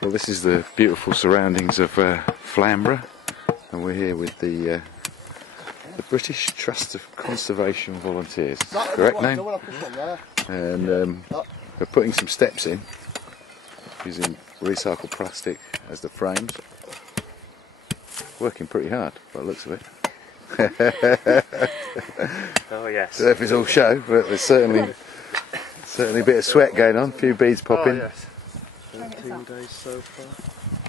Well, this is the beautiful surroundings of Flamborough, and we're here with the British Trust of Conservation Volunteers. Correct name? And we're putting some steps in using recycled plastic as the frames. Working pretty hard by the looks of it. Oh yes. Surface all show, but there's certainly a bit of sweat going on. A few beads popping. Oh, yes. 13 days so far.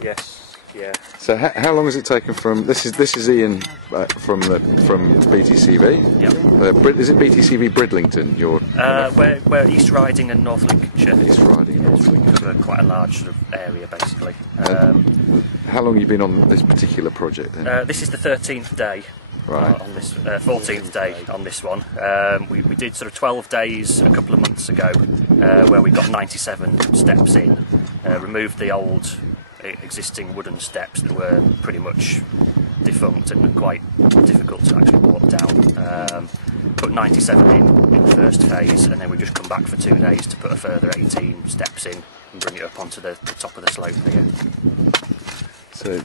Yes. Yeah. So how long has it taken from this is Ian from BTCV? Yeah. Is it BTCV Bridlington? We're East Riding and North Lincolnshire. East Riding, North Lincolnshire. Cover quite a large sort of area basically. How long have you been on this particular project then? This is the 13th day. Right. On this 14th day on this one. We did sort of 12 days a couple of months ago where we got 97 steps in, removed the old existing wooden steps that were pretty much defunct and quite difficult to actually walk down. Put 97 in the first phase, and then we just come back for 2 days to put a further 18 steps in and bring it up onto the top of the slope here. So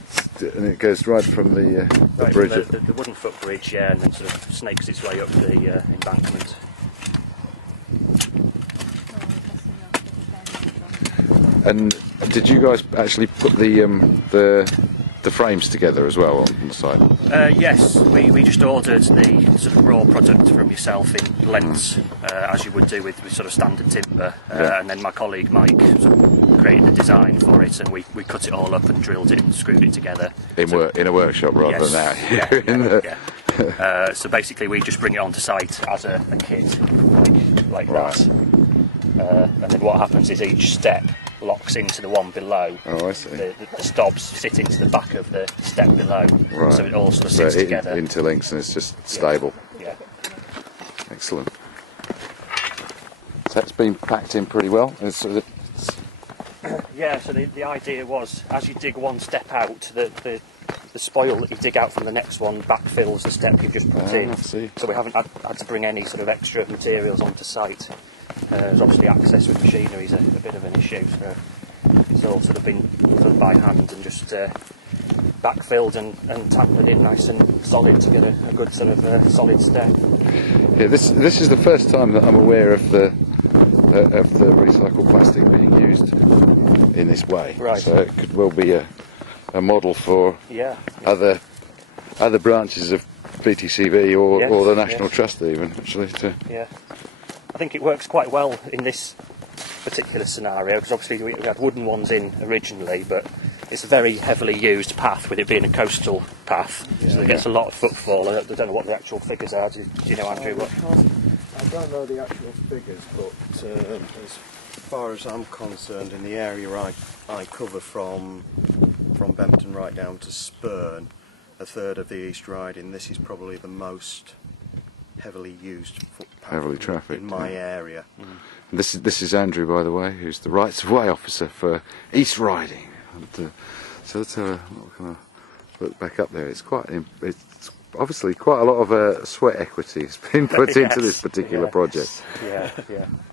and it goes right from the bridge, from the wooden footbridge, yeah, and then sort of snakes its way up the embankment. And did you guys actually put the frames together as well on the site? Yes, we just ordered the sort of raw product from yourself in lengths, as you would do with sort of standard timber, and then my colleague Mike sort of created the design for it, and we cut it all up and drilled it and screwed it together. In a workshop rather than out. So basically we just bring it onto site as a kit, like that. And then what happens is each step locks into the one below. Oh, I see. The stobs sit into the back of the step below, so it all sort of sits together. Interlinks and it's just stable. Yeah. Excellent. So that's been packed in pretty well. Yeah, so the idea was, as you dig one step out, the spoil that you dig out from the next one backfills the step you've just put in. I see. So we haven't had to bring any sort of extra materials onto site. There's obviously access with machinery is a bit of an issue, so it's all sort of been done by hand and just backfilled and tampered in nice and solid to get a good sort of solid step. Yeah, this is the first time that I'm aware of the recycled plastic being used in this way. Right. So it could well be a model for other branches of BTCV or the National Trust even actually. Yeah. I think it works quite well in this particular scenario because obviously we had wooden ones in originally, but it's a very heavily used path with it being a coastal path, so it gets a lot of footfall. I don't know what the actual figures are. Do you know, Andrew? I don't know the actual figures, but as far as I'm concerned, in the area I cover from Bempton right down to Spurn, a third of the East Riding, this is probably the most heavily used footpath, heavily trafficked in my area. This is Andrew, by the way, who's the rights of way officer for East Riding. And, so let's have a kind of look back up there. It's obviously quite a lot of sweat equity has been put into this particular project. Yeah.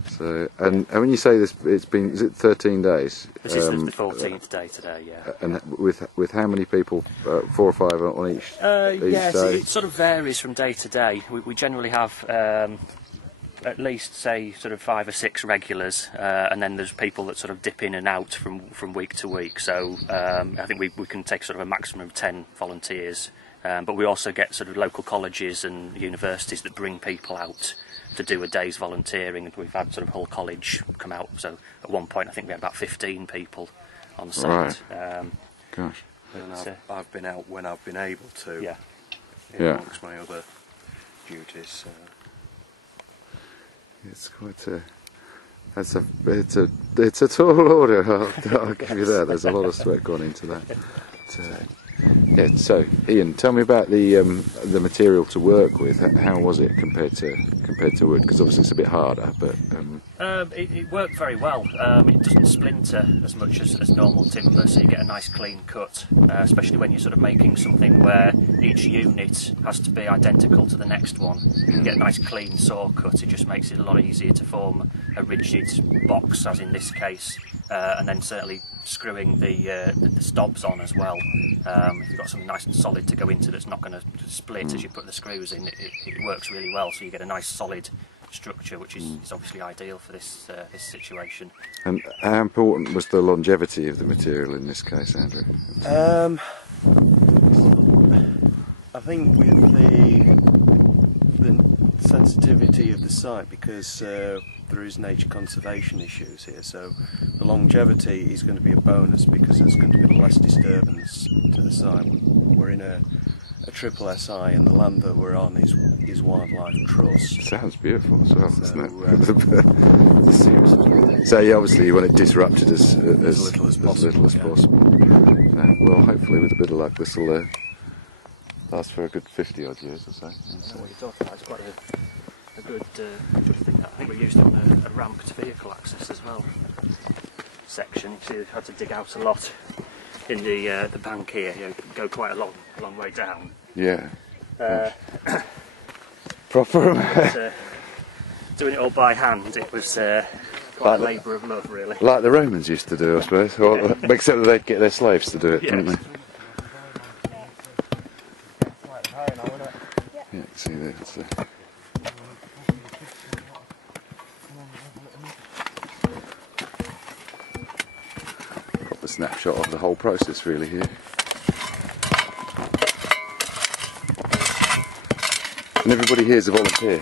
So and when you say this, is it 13 days? This is the 14th day today. Yeah. And with how many people? 4 or 5 on each day. It sort of varies from day to day. We generally have at least say sort of 5 or 6 regulars, and then there's people that sort of dip in and out from week to week. So I think we can take sort of a maximum of 10 volunteers. But we also get sort of local colleges and universities that bring people out to do a day's volunteering, and we've had sort of Hull College come out. So at one point I think we had about 15 people on site. Right. Gosh. And I've been out when I've been able to. Yeah. Amongst my other duties. It's quite a. It's a tall order. I'll give you that. There's a lot of sweat gone into that. Yeah. So, Ian, tell me about the material to work with. How was it compared to wood? Because obviously it's a bit harder, but it worked very well. It doesn't splinter as much as normal timber, so you get a nice clean cut, especially when you're sort of making something where each unit has to be identical to the next one. You get a nice clean saw cut. It just makes it a lot easier to form a rigid box, as in this case, and then certainly screwing the stobs on as well. If you've got something nice and solid to go into that's not going to split as you put the screws in, it works really well, so you get a nice solid structure, which is obviously ideal for this situation. And how important was the longevity of the material in this case, Andrew? I think with the sensitivity of the site, because there is nature conservation issues here, so the longevity is going to be a bonus because there's going to be less disturbance to the site. We're in a triple SI, and the land that we're on is wildlife trust. Sounds beautiful as well, So, doesn't it? So yeah, obviously you want it disrupted as little as possible. Well, hopefully with a bit of luck this will last for a good 50 odd years or so. So what you're talking about is quite a good thing. I think we used on a ramped vehicle access as well section. You see, we've had to dig out a lot in the bank here. You know, go quite a long way down. Yeah. Proper. Doing it all by hand, it was quite a labour of love, really. Like the Romans used to do, I suppose. Or, except that they'd get their slaves to do it, didn't they? Yeah, see there. It's a snapshot of the whole process, really, here. And everybody here is a volunteer.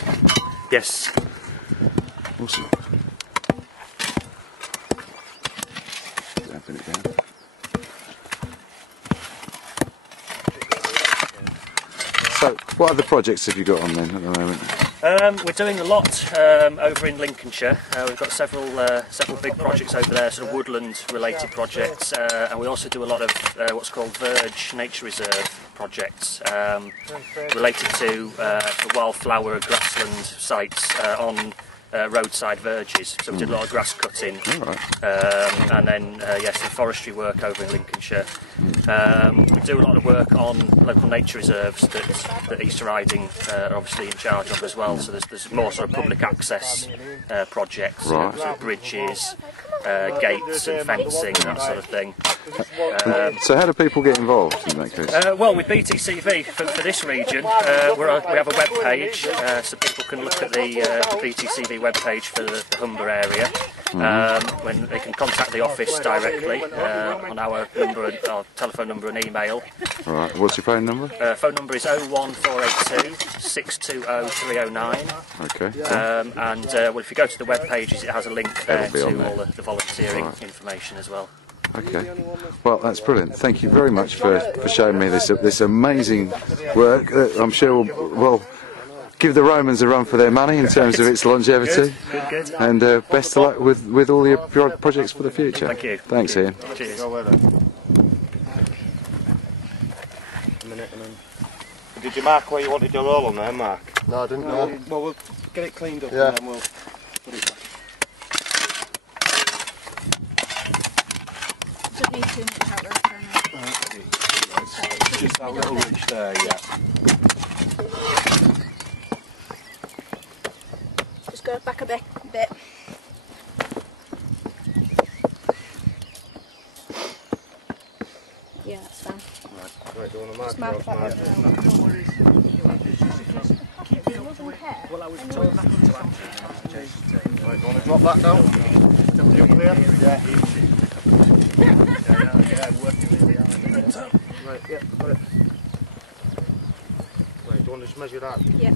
Yes. Awesome. Put it down. So, what other projects have you got on then at the moment? We're doing a lot over in Lincolnshire. We've got several big projects over there, sort of woodland-related projects, and we also do a lot of what's called Verge Nature Reserve projects related to the wildflower grassland sites on roadside verges. So we did a lot of grass cutting, and then some forestry work over in Lincolnshire. We do a lot of work on local nature reserves that Easter Riding are obviously in charge of as well. So there's more sort of public access projects, sort of bridges, gates and fencing, that sort of thing. So how do people get involved in that case? Well, with BTCV for this region, we have a web page, so people can look at the BTCV web page for the Humber area. When they can contact the office directly on our telephone number and email. Right. What's your phone number? Phone number is 01482 620 309. Okay. Well, if you go to the web pages, it has a link there to all the volunteering information as well. Okay, well that's brilliant. Thank you very much for showing me this amazing work that I'm sure will give the Romans a run for their money in terms of its longevity. Good. And best of luck with all your projects for the future. Thank you. Thanks, Ian. Cheers. Did you mark where you wanted your roll on there, Mark? No, I didn't know. Well, we'll get it cleaned up and then we'll put it back. Don't need too much outlook, can I? Just that little ridge there, yeah. Just go back a bit. Yeah, that's fine. Right, do you want to mark Just mark that out. Well, I was told that to answer. Right, do you want to drop that down? Are you clear? Yeah. Right, yeah, got it. Right, do you want to just measure that? Yeah.